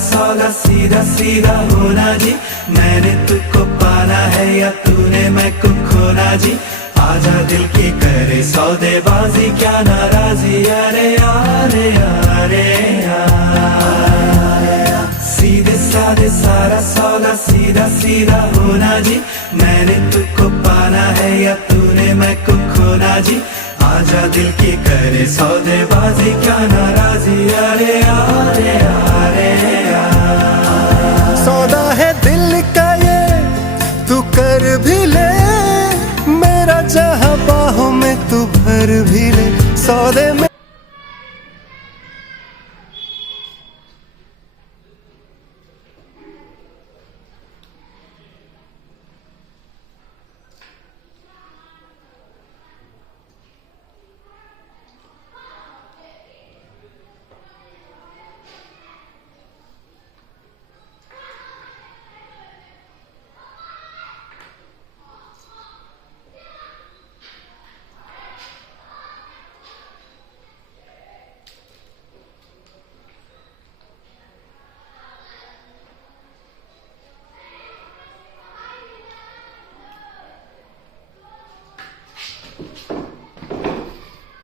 सौदा सीधा सीधा होना जी। मैंने तुझको पाना है या तूने मैं को खोना जी। आजा दिल की करे सौदेबाजी क्या नाराजी। अरे यारे यारे यार, सीधे साधे सारा सौदा सीधा सीधा होना जी। मैंने तुझको पाना है या तूने मैं को खोना जी। आजा दिल की करे सौदेबाजी क्या नाराजी। अरे यारे यारे यार, सौदा है दिल का ये तू कर भी ले, मेरा जहां बाहों में तू भर भी ले। सौदे में